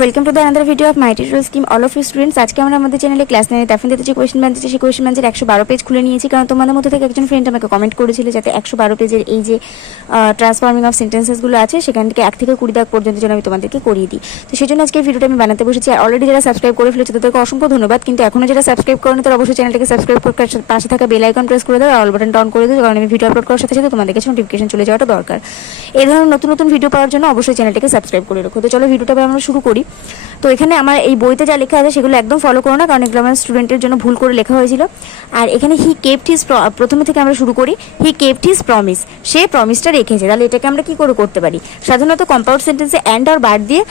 Welcome to the another video of my tutorial scheme all of you students. আজকে আমরা আমাদের চ্যানেলে class 9 Duff and Dutt যে question bank আছে সেই কোয়েশ্চেন ব্যাংকের 112 পেজ খুলে নিয়েছি, কারণ তোমাদের মধ্যে থেকে একজন ফ্রেন্ড আমাকে কমেন্ট করেছিল যাতে 112 পেজের এই যে ট্রান্সফর্মিং অফ সেন্টেন্সেসগুলো আছে সেখান থেকে 1 থেকে 20 দাগ পর্যন্ত যেন আমি তোমাদেরকে করিয়ে দিই। তো সেই জন্য আজকে ভিডিওটা আমি বানাতে বসেছি। আর অলরেডি যারা সাবস্ক্রাইব করে ফেলেছে তাদেরকে অসংখ্য ধন্যবাদ, কিন্তু এখনও যারা সাবস্ক্রাইব করেনি তারা অবশ্যই চ্যানেলটাকে সাবস্ক্রাইব করে পাশে থাকা বেল আইকন প্রেস করে দাও আর অল বাটনটা অন করে দাও, কারণ আমি ভিডিও আপলোড করার সাথে সাথে তোমাদের কাছে নোটিফিকেশন চলে যাওয়াটা দরকার। এই ধরনের নতুন নতুন ভিডিও পাওয়ার জন্য অবশ্যই চ্যানেলটাকে সাবস্ক্রাইব করে রাখো। তো চলো ভিডিওটা আমরা শুরু করি। তো এখানে আমার এই বইতে যা লেখা আছে সেগুলো একদম ফলো করো না, কারণ এগুলো আমার স্টুডেন্টের জন্য ভুল করে লেখা হয়েছিল। আর এখানে হি কেপ্ট হিজ, প্রথমে থেকে আমরা শুরু করি। হি কেপ্ট হিজ প্রমিস, সে প্রমিসটা রেখেছে। তাহলে এটাকে আমরা কি করে করতে পারি? সাধারণত কম্পাউন্ড সেন্টেন্সে অ্যান্ড আর বার দিয়ে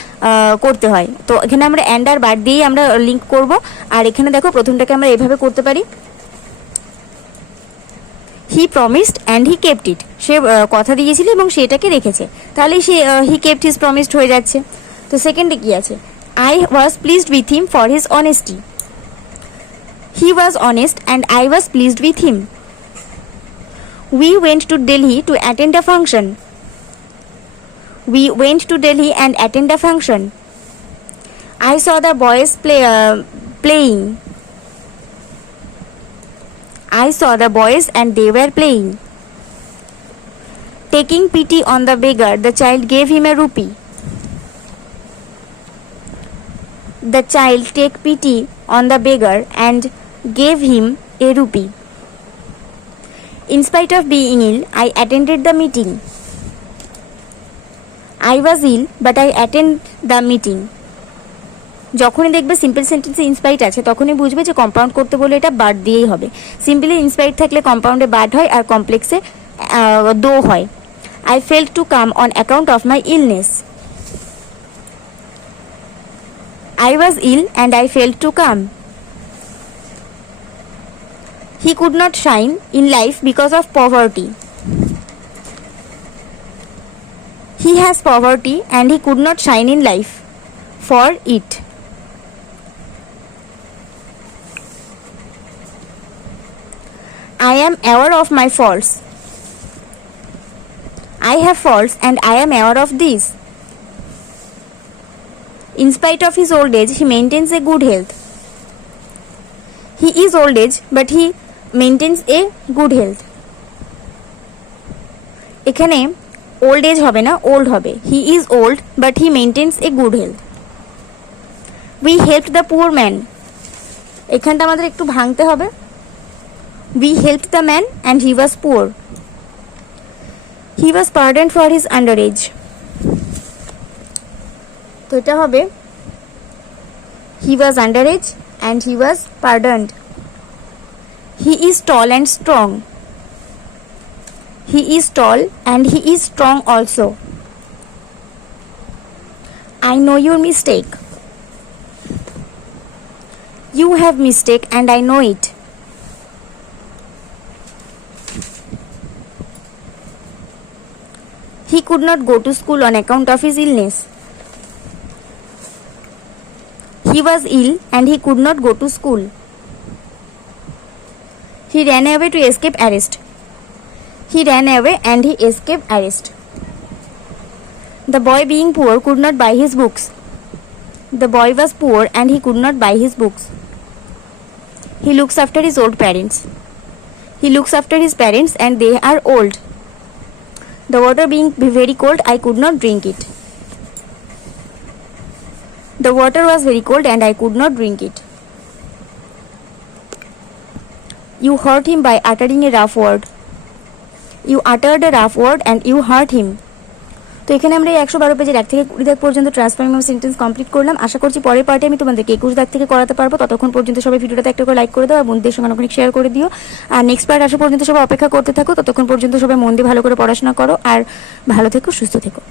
করতে হয়। তো এখানে আমরা অ্যান্ড আর বার দিয়েই আমরা লিঙ্ক করব। আর এখানে দেখো প্রথমটাকে আমরা এভাবে করতে পারি, he promised and he kept it, সে কথা দিয়েছিল এবং সেটাকে রেখেছে। তাহলে সে হি কেপ্ট হিজ প্রমিসড হয়ে যাচ্ছে। তো সেকেন্ডে কি আছে? I was pleased with him for his honesty. He was honest and I was pleased with him. We went to Delhi to attend a function. We went to Delhi and attend a function. I saw the boys playing. I saw the boys and they were playing. Taking pity on the beggar, the child gave him a rupee. The child took pity on the beggar and gave him a rupee. In spite of being ill, I attended the meeting. I was ill, but I attended the meeting. যখনই দেখবে সিম্পল সেন্টেন্সে ইনস্পাইট আছে তখনই বুঝবে যে কম্পাউন্ড করতে বলে এটা বাদ দিয়েই হবে। সিম্পলি ইনস্পাইট থাকলে কম্পাউন্ডে বাদ হয় আর কমপ্লেক্সে দো হয়। I felt to come on account of my illness. I was ill and I failed to come. He could not shine in life because of poverty. He has poverty and he could not shine in life for it. I am aware of my faults. I have faults and I am aware of these. In spite of his old age, he maintains a good health. He is old age, but he maintains a good health. এখানে old age হবে না, old হবে। He is old, but he maintains a good health. We helped the poor man. এখানটা আমাদের একটু ভাঙতে হবে। We helped the man and he was poor. He was pardoned for his underage. তো এটা হবে he was underage and he was pardoned. He is tall and strong. He is tall and he is strong also. I know your mistake. You have mistake and I know it. He could not go to school on account of his illness. He was ill and he could not go to school. He ran away to escape arrest. He ran away and he escaped arrest. The boy being poor could not buy his books. The boy was poor and he could not buy his books. He looks after his old parents. He looks after his parents and they are old. The water being very cold, I could not drink it. The water was very cold and I could not drink it. You hurt him by uttering a rough word. You uttered a rough word and you hurt him. তো এখানে আমরা এই 112 পেজের 1 থেকে 20 দাগ পর্যন্ত transforming sentence complete করলাম। আশা করছি পরের পার্টে আমি তোমাদেরকে 21 দাগ থেকে করাতে পারবো। ততক্ষণ পর্যন্ত সবাই ভিডিওটাতে একটা করে লাইক করে দাও আর বন্ধুদের সঙ্গে অনেক শেয়ার করে দিও। আর নেক্সট পার্ট আসা পর্যন্ত সবাই অপেক্ষা করতে থাকো। ততক্ষণ পর্যন্ত সবাই মন দিয়ে ভালো করে পড়াশোনা করো আর ভালো থেকো, সুস্থ থেকো।